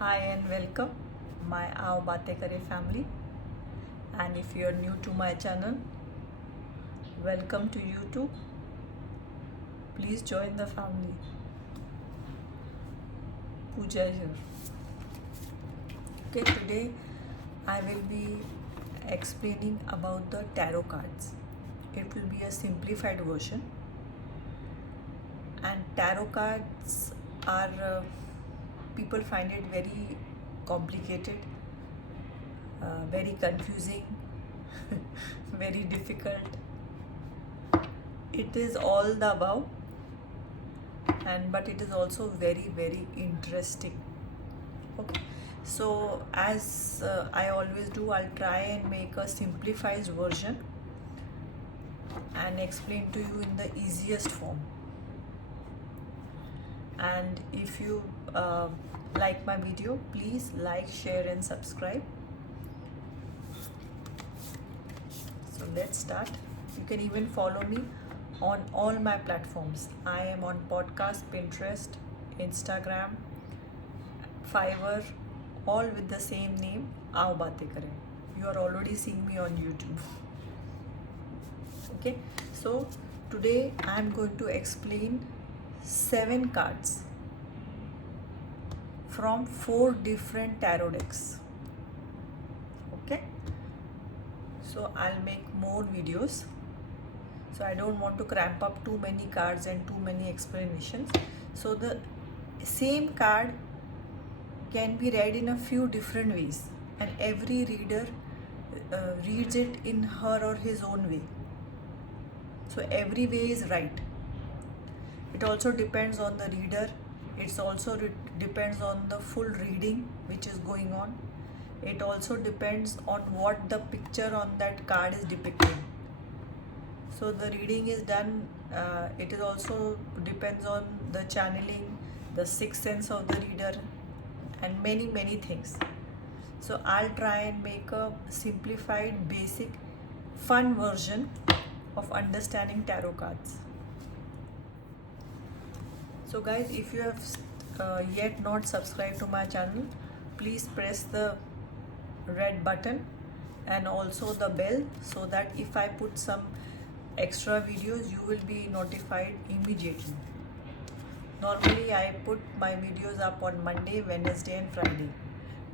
Hi and welcome my Aao Baatein Kare family, and if you are new to my channel, welcome to YouTube. Please join the family. Pooja here. Okay, today I will be explaining about the tarot cards. It will be a simplified version, and tarot cards are people find it very complicated, very confusing, very difficult. It is all the above, and but it is also very interesting. Okay, so as I always do, I'll try and make a simplified version and explain to you in the easiest form. And if you like my video, please like, share and subscribe. So let's start. You can even follow me on all my platforms. I am on podcast, Pinterest, Instagram, Fiverr, all with the same name, Aao Baatein Kare. You are already seeing me on YouTube. Okay, so today I am going to explain 7 cards from 4 different tarot decks. Okay, so I'll make more videos. So I don't want to cramp up too many cards and too many explanations. So the same card can be read in a few different ways, and every reader reads it in her or his own way. So every way is right. It also depends on the reader. It's also depends on the full reading which is going on. It also depends on what the picture on that card is depicting. So the reading is done. It is also depends on the channeling, the sixth sense of the reader, and many things. So I'll try and make a simplified, basic, fun version of understanding tarot cards. So guys, if you have yet not subscribed to my channel, please press the red button and also the bell, so that if I put some extra videos, you will be notified immediately. Normally I put my videos up on Monday, Wednesday and Friday,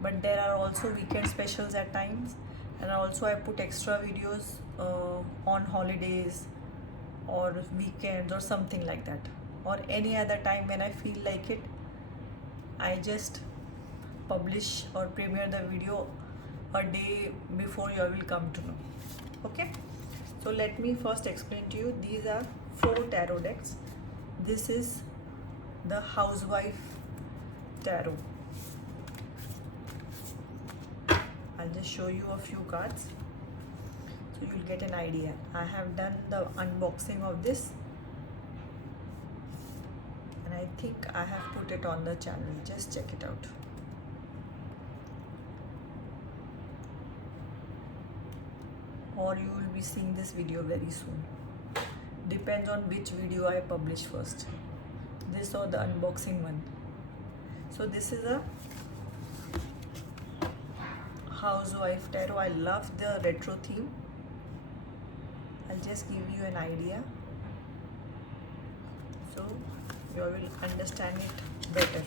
but there are also weekend specials at times, and also I put extra videos on holidays or weekends or something like that, or any other time when I feel like it. I just publish or premiere the video a day before you will come to know. Okay, so let me first explain to you. These are 4 tarot decks. This is the housewife tarot. I'll just show you a few cards so you'll get an idea. I have done the unboxing of this, and I think I have put it on the channel. Just check it out. Or you will be seeing this video very soon. Depends on which video I publish first, this or the unboxing one. So this is a housewife tarot. I love the retro theme. I'll just give you an idea so you will understand it better.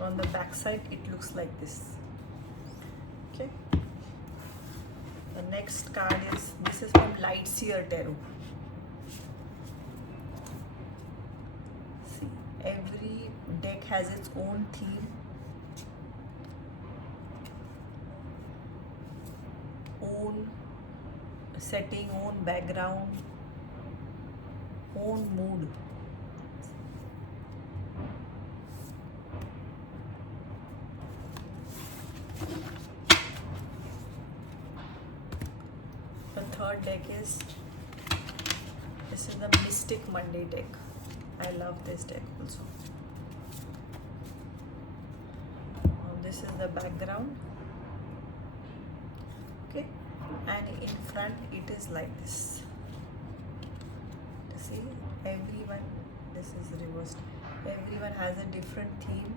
On the back side it looks like this. Okay, the next card is, this is from Lightseer Tarot. See, every deck has its own theme, own setting, own background, own mood. The third deck is, this is the Mystic Monday deck. I love this deck also. This is the background. Okay, and in front it is like this. See, everyone, this is reversed. Everyone has a different theme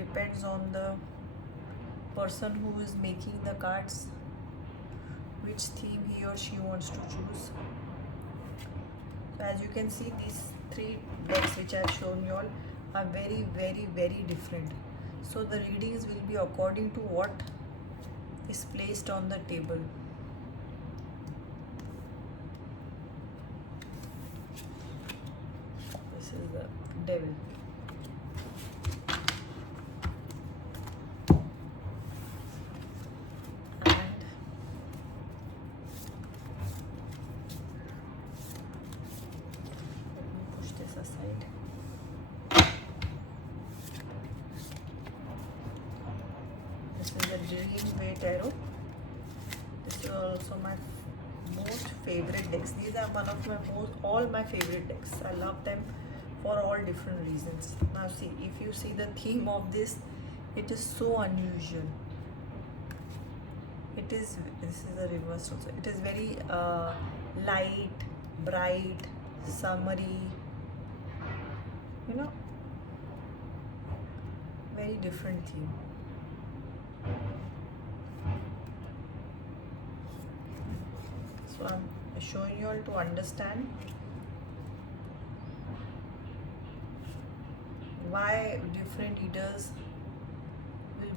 depends on the person who is making the cards, which theme he or she wants to choose. So as you can see, these 3 decks which I have shown you all are very, very, very different. So the readings will be according to what is placed on the table. This is the devil. Aside. This is the Greenway Tarot. This is also my most favorite decks. These are one of my all my favorite decks. I love them for all different reasons. Now see, if you see the theme of this, it is so unusual. This is the reverse also. It is very light, bright, summery, very different theme. So I'm showing you all to understand why different readers will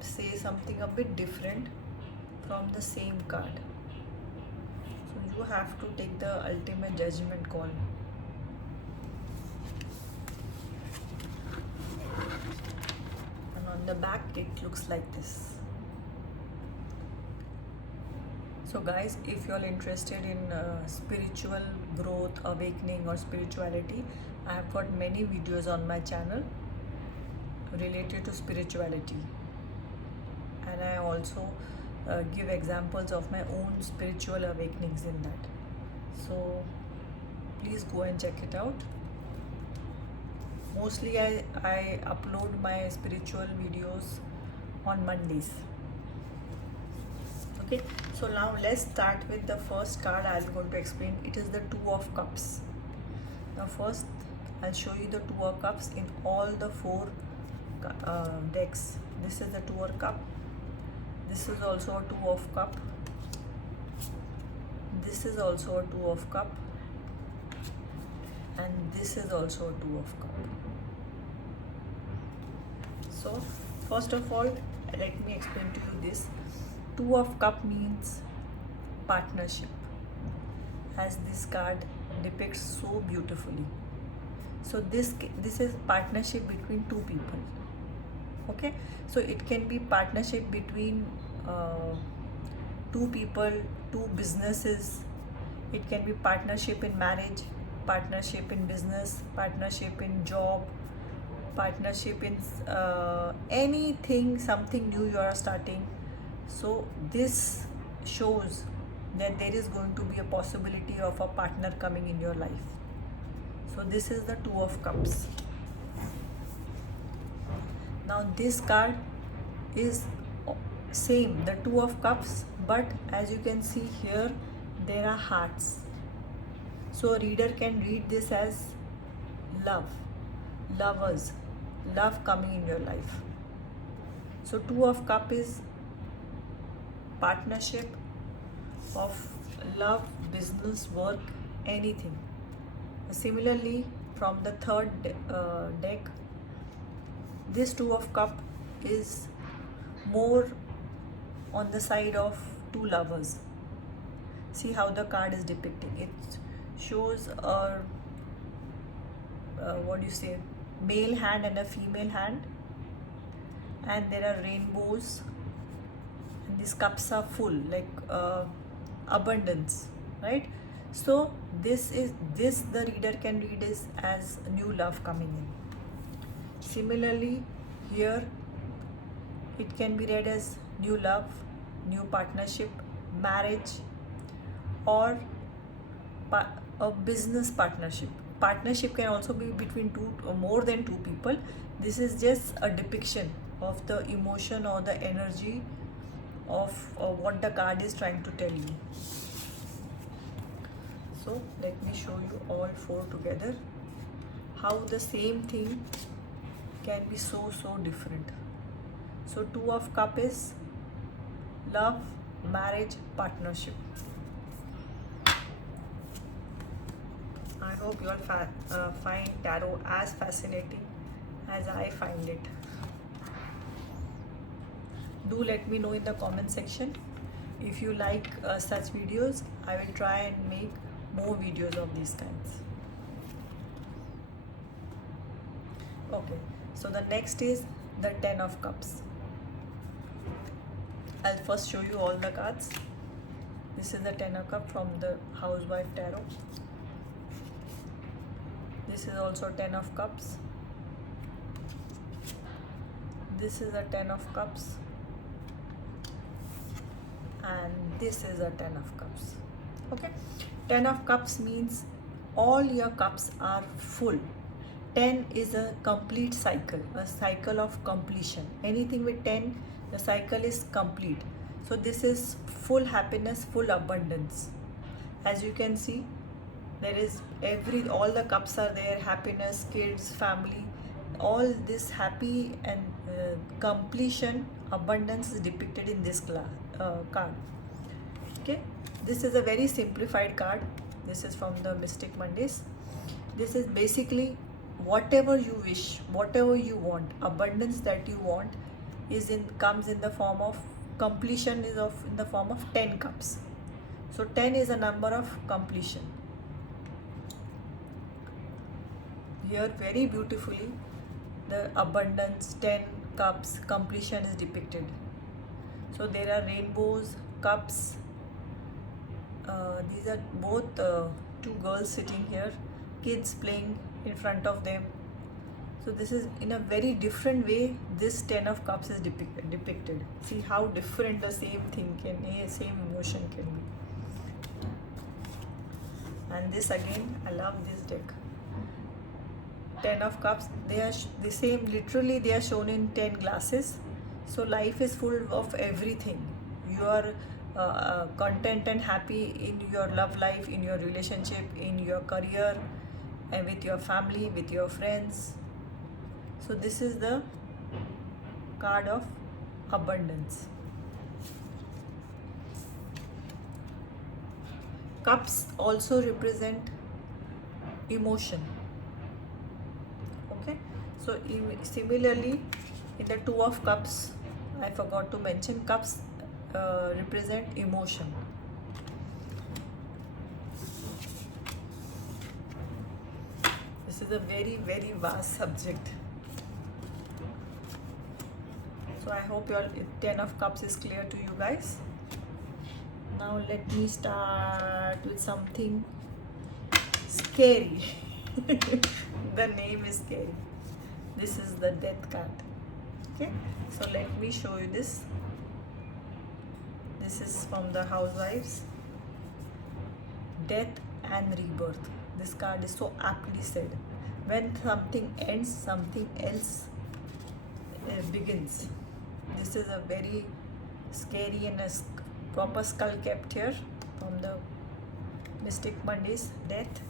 say something a bit different from the same card. So you have to take the ultimate judgment call. The back it looks like this. So guys, if you're interested in spiritual growth, awakening or spirituality, I have got many videos on my channel related to spirituality, and I also give examples of my own spiritual awakenings in that. So please go and check it out. Mostly I upload my spiritual videos on Mondays. Okay, so now let's start with the first card I'm going to explain. It is the 2 of Cups. Now first I'll show you the 2 of Cups in all the 4 decks. This is the 2 of Cup. This is also a 2 of Cup. This is also a 2 of Cup. And this is also a 2 of Cup. So first of all, let me explain to you this. 2 of Cup means partnership, as this card depicts so beautifully. So this is partnership between 2 people. Okay, so it can be partnership between 2 people, 2 businesses. It can be partnership in marriage, partnership in business, partnership in job, partnership in anything, something new you are starting. So this shows that there is going to be a possibility of a partner coming in your life. So this is the 2 of Cups. Now this card is same, the 2 of Cups, but as you can see here, there are hearts. So a reader can read this as love, lovers, love coming in your life. So 2 of Cup is partnership of love, business, work, anything. Similarly, from the third deck, this 2 of Cup is more on the side of 2 lovers. See how the card is depicting. It shows a male hand and a female hand, and there are rainbows, and these cups are full, like abundance, right? So this the reader can read is as new love coming in. Similarly, here it can be read as new love, new partnership, marriage, or a business partnership. Partnership can also be between 2 or more than 2 people. This is just a depiction of the emotion or the energy of what the card is trying to tell you. So let me show you all 4 together, how the same thing can be so different. So Two of Cup is love, marriage, partnership. I hope you all find tarot as fascinating as I find it. Do let me know in the comment section. If you like such videos, I will try and make more videos of these kinds. Okay, so the next is the Ten of Cups. I'll first show you all the cards. This is the Ten of Cups from the Housewife Tarot. This is also Ten of Cups. This is a Ten of Cups. And this is a Ten of Cups. Okay, Ten of Cups means all your cups are full. 10 is a complete cycle, a cycle of completion. Anything with 10, the cycle is complete. So this is full happiness, full abundance. As you can see, there is all the cups are there: happiness, kids, family, all this happy and completion, abundance is depicted in this card. Okay, this is a very simplified card. This is from the Mystic Mondays. This is basically whatever you wish, whatever you want, abundance that you want comes in the form of completion, in the form of 10 cups. So 10 is a number of completion. Here very beautifully the abundance, 10 cups, completion is depicted. So there are rainbows, cups. These are both two girls sitting here, kids playing in front of them. So this is in a very different way this Ten of Cups is depicted. See how different the same thing same emotion can be. And this again, I love this deck. Ten of Cups, they are the same, literally they are shown in 10 glasses. So life is full of everything. You are content and happy in your love life, in your relationship, in your career, and with your family, with your friends. So this is the card of abundance. Cups also represent emotion. Okay, so similarly in the Two of Cups, I forgot to mention, cups represent emotion. This is a very vast subject. So I hope your Ten of Cups is clear to you guys. Now let me start with something scary. The name is scary. This is the Death card. Okay, so let me show you this. This is from the Housewives. Death and rebirth. This card is so aptly said. When something ends, something else begins. This is a very scary and a proper skull kept here from the Mystic Mondays. Death.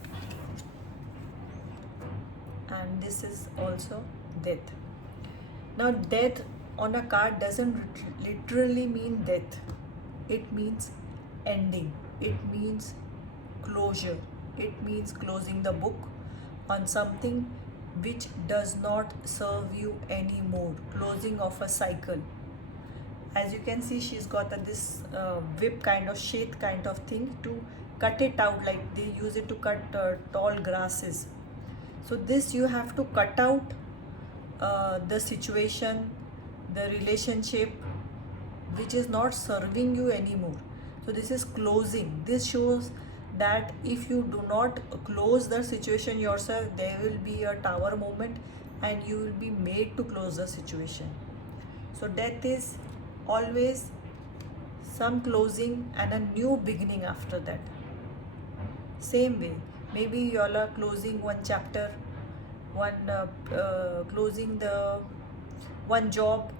And this is also death. Now death on a card doesn't literally mean death. It means ending. It means closure. It means closing the book on something which does not serve you anymore. Closing of a cycle. As you can see, she's got this whip kind of shade kind of thing to cut it out, like they use it to cut tall grasses. So this you have to cut out the situation, the relationship which is not serving you anymore. So this is closing. This shows that if you do not close the situation yourself, there will be a tower moment and you will be made to close the situation. So death is always some closing and a new beginning after that. Same way, maybe you all are closing one chapter, closing the one job,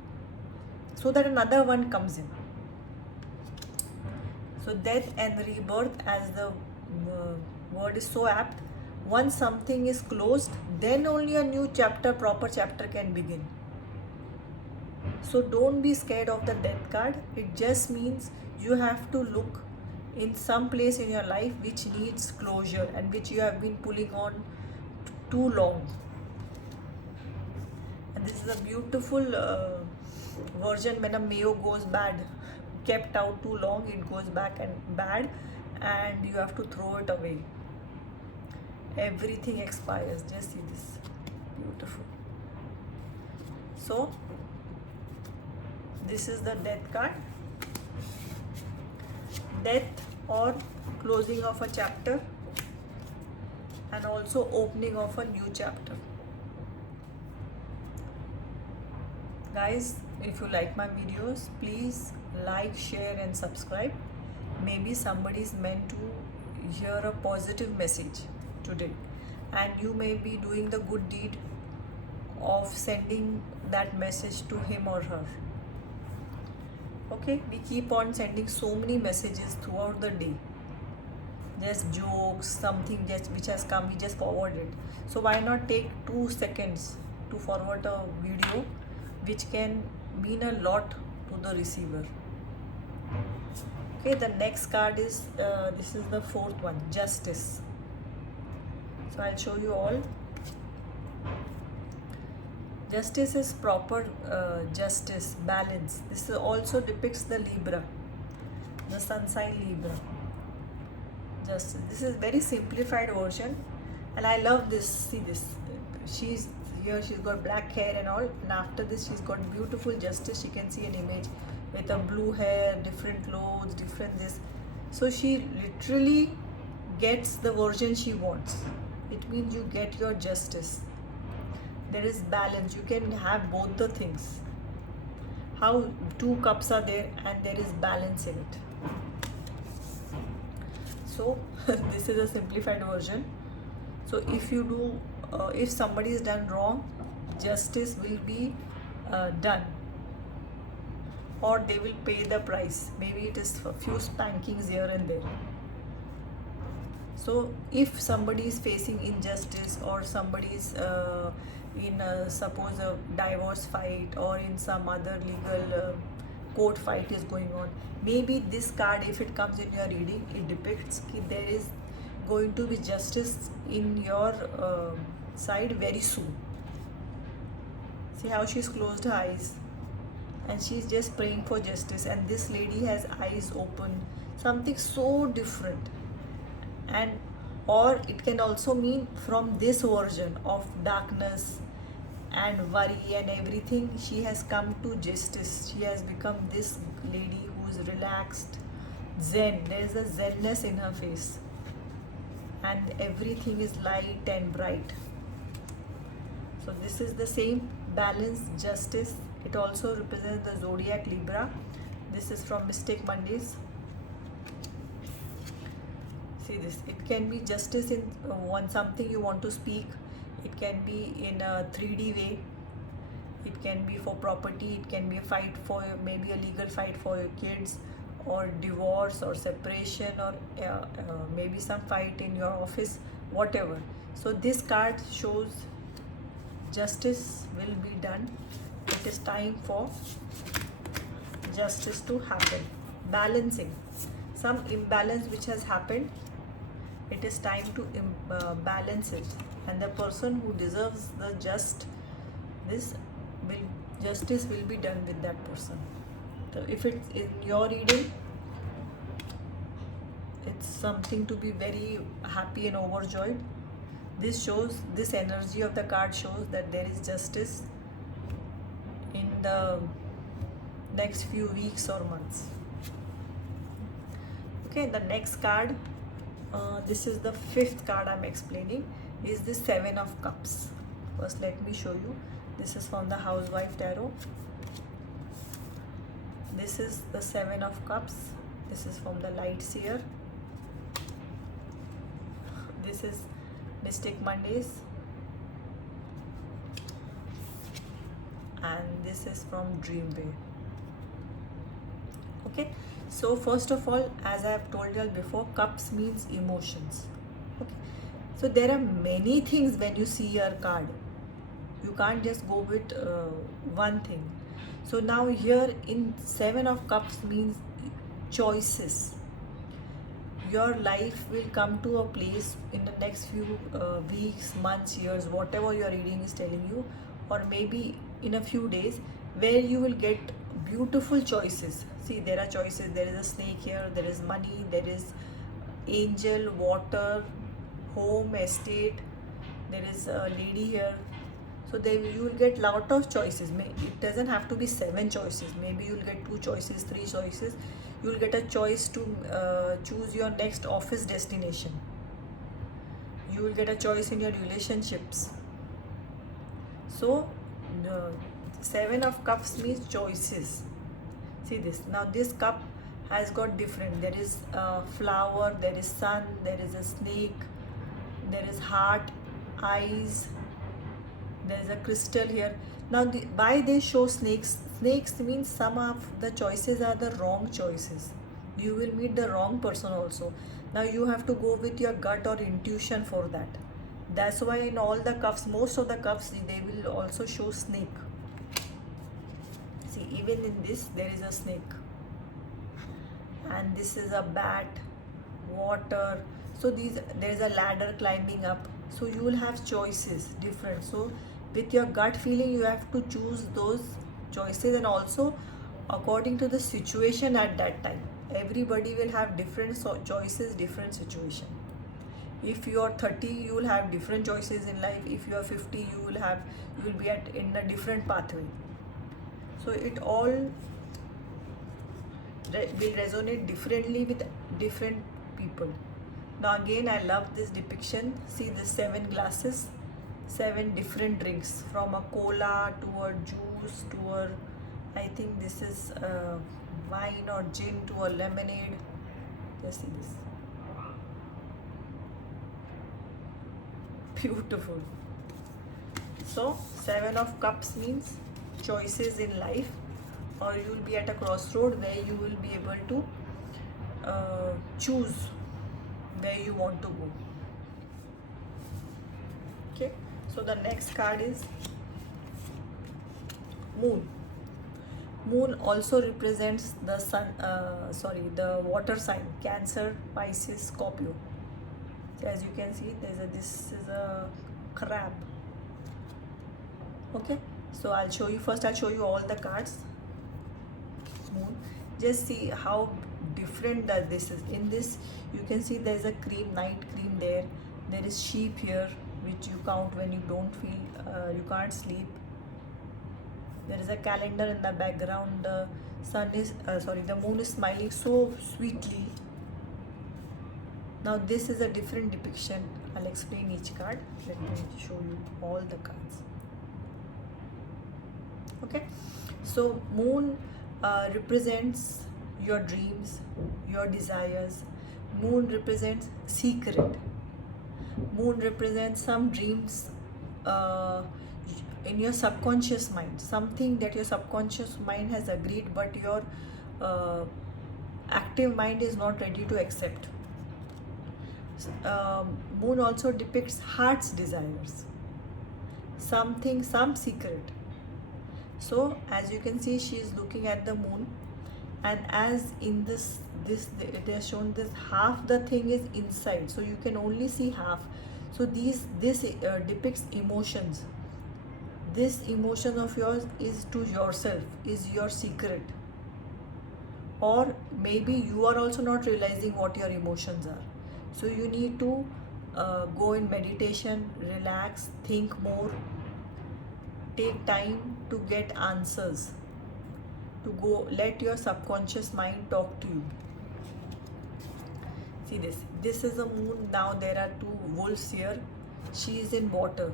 so that another one comes in. So death and rebirth, as the word is so apt, Once something is closed, then only a new chapter, proper chapter can begin. So don't be scared of the death card. It just means you have to look in some place in your life which needs closure and which you have been pulling on too long. And this is a beautiful version. When a mayo goes bad, kept out too long, it goes back and bad, and you have to throw it away. Everything expires. Just see this. Beautiful. So this is the death card. Death or closing of a chapter, and also opening of a new chapter. Guys, if you like my videos, please like, share and subscribe. Maybe somebody is meant to hear a positive message today, and you may be doing the good deed of sending that message to him or her. Okay, we keep on sending so many messages throughout the day, just jokes, something just which has come, we just forward it. So why not take 2 seconds to forward a video which can mean a lot to the receiver. Okay, the next card is this is the fourth one, Justice. So I'll show you all. Justice is proper justice, balance. This also depicts the Libra, the sun sign Libra. Justice. This is very simplified version, and I love this. See this. She's here. She's got black hair and all, and after this, she's got beautiful justice. She can see an image with a blue hair, different clothes, different this. So she literally gets the version she wants. It means you get your justice. There is balance. You can have both the things. How 2 cups are there and there is balance in it. So this is a simplified version. So if you do, if somebody is done wrong, justice will be done, or they will pay the price. Maybe it is a few spankings here and there. So if somebody is facing injustice, or somebody is in suppose a divorce fight, or in some other legal court fight is going on, maybe this card, if it comes in your reading, it depicts that there is going to be justice in your side very soon. See how she's closed her eyes and she's just praying for justice, and this lady has eyes open, something so different. And or it can also mean from this version of darkness and worry and everything, she has come to justice. She has become this lady who is relaxed, zen. There is a zenness in her face, and everything is light and bright. So this is the same balance, justice. It also represents the zodiac Libra. This is from Mystic Mondays. See this. It can be justice in something you want to speak. It can be in a 3D way. It can be for property. It can be a fight for, maybe a legal fight for your kids, or divorce or separation, or maybe some fight in your office, whatever. So this card shows justice will be done. It is time for justice to happen. Balancing some imbalance which has happened. It is time to balance it, and the person who deserves the justice will be done with that person. So if it's in your reading, it's something to be very happy and overjoyed. This shows, this energy of the card shows that there is justice in the next few weeks or months. Okay, the next card, this is the 5th card I'm explaining, is the 7 of Cups. First let me show you. This is from the Housewife Tarot. This is the 7 of Cups. This is from the Light Seer. This is Mystic Mondays. And this is from Dreamway. Okay, so first of all, as I have told you all before, cups means emotions. Okay, So there are many things when you see your card. You can't just go with one thing. So now here in Seven of Cups means choices. Your life will come to a place in the next few weeks, months, years, whatever your reading is telling you, or maybe in a few days, where you will get beautiful choices. See, there are choices. There is a snake here, there is money, there is angel, water, home, estate, there is a lady here. So there you will get lot of choices. It doesn't have to be 7 choices. Maybe you will get 2 choices, 3 choices. You will get a choice to choose your next office destination. You will get a choice in your relationships. So the 7 of Cups means choices. See this. Now this cup has got different. There is a flower, there is sun, there is a snake, there is heart, eyes, there is a crystal here. Now why they show snakes? Snakes means some of the choices are the wrong choices. You will meet the wrong person also. Now you have to go with your gut or intuition for that. That's why in all the cups, most of the cups, they will also show snake. See, even in this there is a snake, and this is a bat, water. So there is a ladder climbing up. So you will have choices different. So with your gut feeling you have to choose those choices, and also according to the situation at that time. Everybody will have different choices, different situation. If you are 30, you will have different choices in life. If you are 50, you will be in a different pathway. So it all will resonate differently with different people. Now again, I love this depiction. See the 7 glasses, 7 different drinks, from a cola to a juice to a, I think this is wine or gin, to a lemonade. Just see this. Beautiful. So 7 of Cups means choices in life, or you will be at a crossroad where you will be able to choose where you want to go. Okay, so the next card is Moon. Moon also represents the sun, the water sign, Cancer, Pisces, Scorpio. So as you can see, this is a crab. Okay, so I'll show you all the cards. Moon, just see how different that this is. In this you can see there is a cream, night cream there. There is sheep here, which you count when you don't feel you can't sleep. There is a calendar in the background. The the moon is smiling so sweetly. Now this is a different depiction. I'll explain each card. Let me show you all the cards. Okay, so moon represents your dreams, your desires. Moon represents secret. Moon represents some dreams in your subconscious mind, something that your subconscious mind has agreed, but your active mind is not ready to accept. Moon also depicts heart's desires, some secret. So as you can see, she is looking at the moon, and as in this it has shown this half the thing is inside, so you can only see half. So this depicts emotions. This emotion of yours is to yourself, is your secret, or maybe you are also not realizing what your emotions are. So you need to go in meditation, relax, think more, take time to get answers, to go let your subconscious mind talk to you. See this is a moon. Now there are 2 wolves here. She is in water.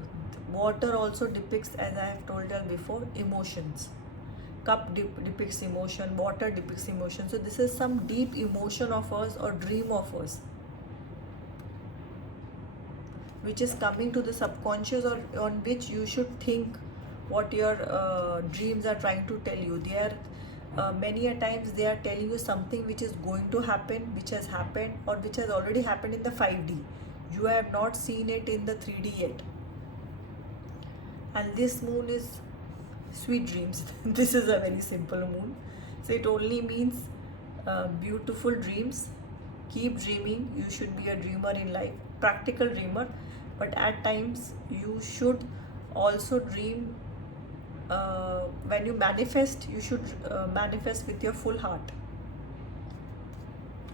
Water also depicts, as I have told you before, emotions. Cup depicts emotion, water depicts emotion. So this is some deep emotion of us or dream of us, which is coming to the subconscious, or on which you should think what your dreams are trying to tell you. They are many a times they are telling you something which is going to happen, which has happened, or which has already happened in the 5D. You have not seen it in the 3D yet. And this moon is sweet dreams. This is a very simple moon. So it only means beautiful dreams. Keep dreaming. You should be a dreamer in life, practical dreamer. But at times you should also dream. When you manifest, you should manifest with your full heart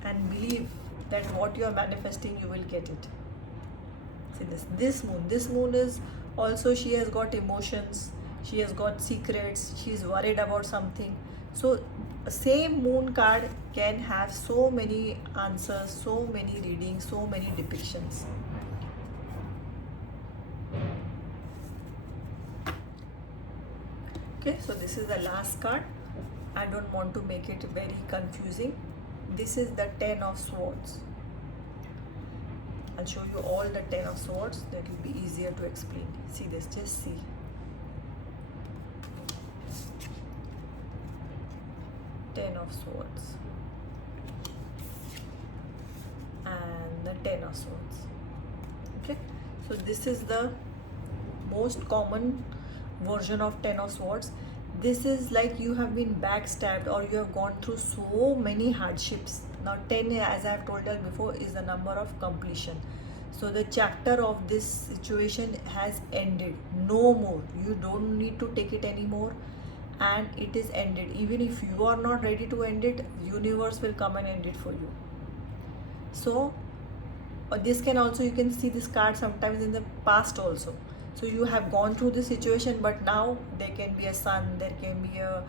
and believe that what you are manifesting, you will get it. See this moon is also, she has got emotions, she has got secrets, she is worried about something. So same moon card can have so many answers, so many readings, so many depictions. Okay, so this is the last card. I don't want to make it very confusing. This is the 10 of Swords. I'll show you all the 10 of Swords. That will be easier to explain. See this, just see. Ten of Swords and the 10 of Swords. Okay, so this is the most common version of 10 of Swords. This is like you have been backstabbed or you have gone through so many hardships. Now 10, as I have told you before, is the number of completion. So the chapter of this situation has ended. No more. You don't need to take it anymore, and it is ended. Even if you are not ready to end it, universe will come and end it for you. So this can also, you can see this card sometimes in the past also. So you have gone through the situation, but now there can be a sun, there can be a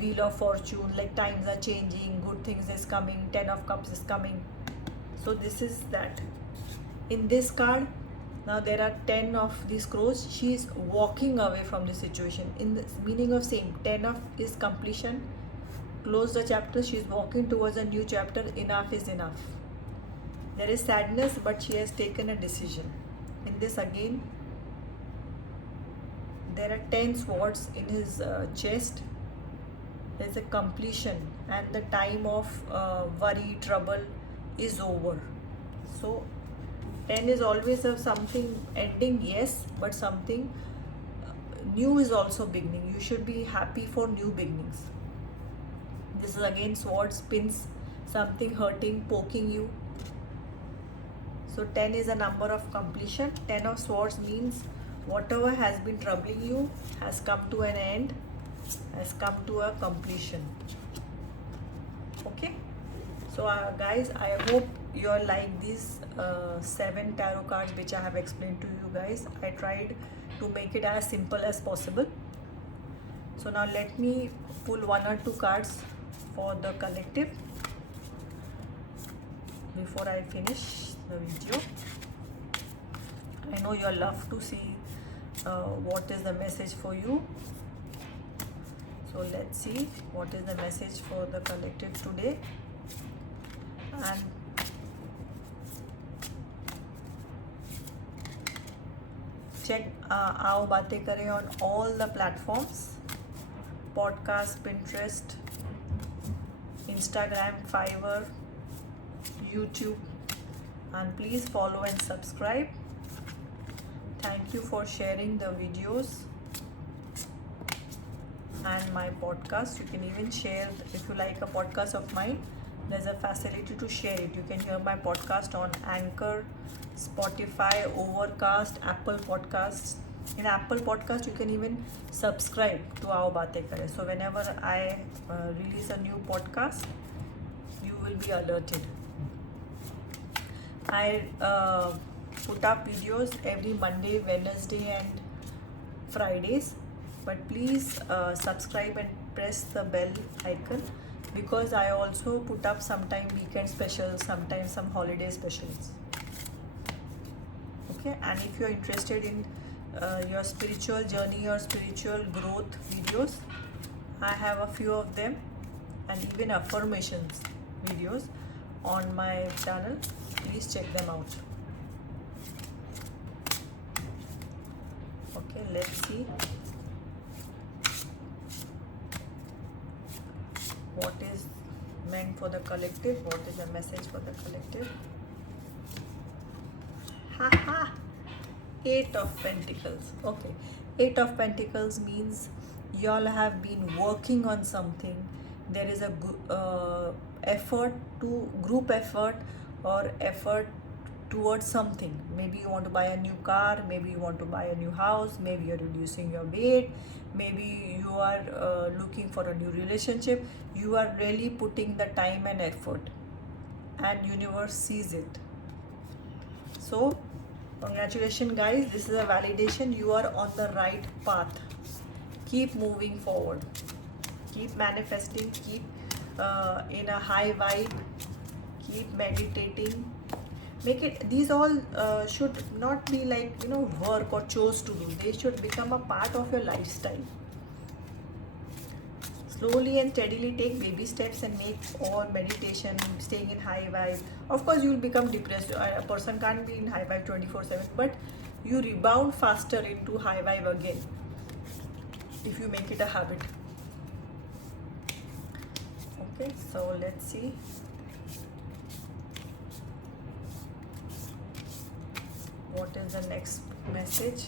wheel of fortune, like times are changing, good things is coming, 10 of cups is coming. So this is that. In this card, now there are 10 of these crows. She is walking away from the situation. In the meaning of same, 10 of is completion, close the chapter, she is walking towards a new chapter. Enough is enough. There is sadness, but she has taken a decision. In this again, there are 10 swords in his chest. There is a completion, and the time of worry, trouble is over. So 10 is always of something ending, yes, but something new is also beginning. You should be happy for new beginnings. This is again swords, pins, something hurting, poking you. So 10 is a number of completion. 10 of swords means whatever has been troubling you has come to an end, has come to a completion. Okay, so guys, I hope you all like these 7 tarot cards which I have explained to you guys. I tried to make it as simple as possible. So now let me pull 1 or 2 cards for the collective before I finish the video. I know you all love to see what is the message for you. So let's see what is the message for the collective today. And check Aao Baatein Kare on all the platforms: podcast, Pinterest, Instagram, Fiverr, YouTube, and please follow and subscribe. Thank you for sharing the videos and my podcast. You can even share, if you like a podcast of mine, there's a facility to share it. You can hear my podcast on Anchor, Spotify, Overcast, Apple Podcasts. In Apple Podcast, you can even subscribe to Aao Baatein Kare. So whenever I release a new podcast, you will be alerted. I put up videos every Monday, Wednesday and Fridays, but please subscribe and press the bell icon, because I also put up sometime weekend specials, sometimes some holiday specials. Okay, and if you're interested in your spiritual journey or spiritual growth videos, I have a few of them, and even affirmations videos on my channel. Please check them out. Okay, let's see what is meant for the collective, what is the message for the collective. Eight of Pentacles. Okay, Eight of Pentacles means y'all have been working on something. There is a effort to group effort or effort towards something. Maybe you want to buy a new car, maybe you want to buy a new house, maybe you're reducing your weight, maybe you are looking for a new relationship. You are really putting the time and effort, and universe sees it. So congratulations guys, this is a validation. You are on the right path. Keep moving forward, keep manifesting, keep in a high vibe, keep meditating. Make it, these all should not be like, you know, work or chores to do. They should become a part of your lifestyle. Slowly and steadily take baby steps and make all meditation, staying in high vibe. Of course you will become depressed. A person can't be in high vibe 24/7, but you rebound faster into high vibe again if you make it a habit. Okay, so let's see. What is the next message?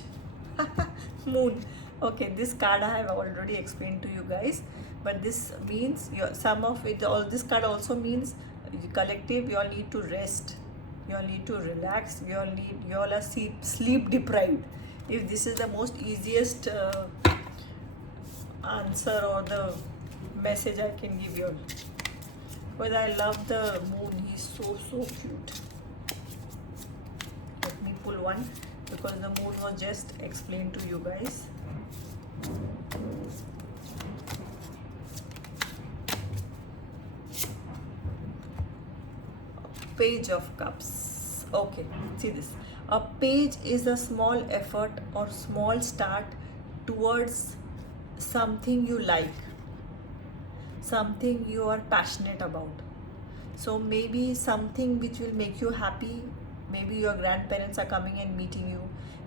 Moon. Okay, this card I have already explained to you guys, but this means some of it, all this card also means collective. You all need to rest, you all need to relax, you all are sleep deprived. If this is the most easiest answer or the message I can give you all, because I love the moon. He's so cute. Let me pull one, because the moon was just explained to you guys. Page of Cups. Okay, see this. A page is a small effort or small start towards something you like, something you are passionate about. So maybe something which will make you happy. Maybe your grandparents are coming and meeting you.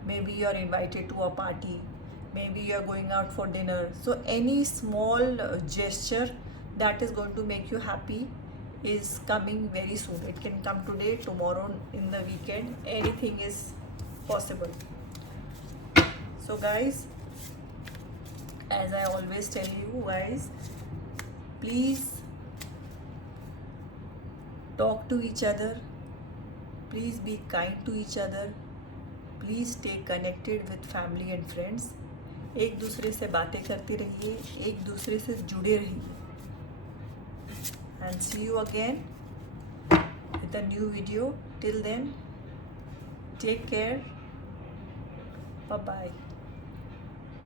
Maybe you are invited to a party. Maybe you are going out for dinner. So any small gesture that is going to make you happy is coming very soon. It can come today, tomorrow, in the weekend. Anything is possible. So guys, as I always tell you guys, please talk to each other. Please be kind to each other. Please stay connected with family and friends. एक दूसरे से बातें करते रहिए, एक दूसरे से जुड़े रहिए. And see you again with a new video. Till then, take care. Bye bye.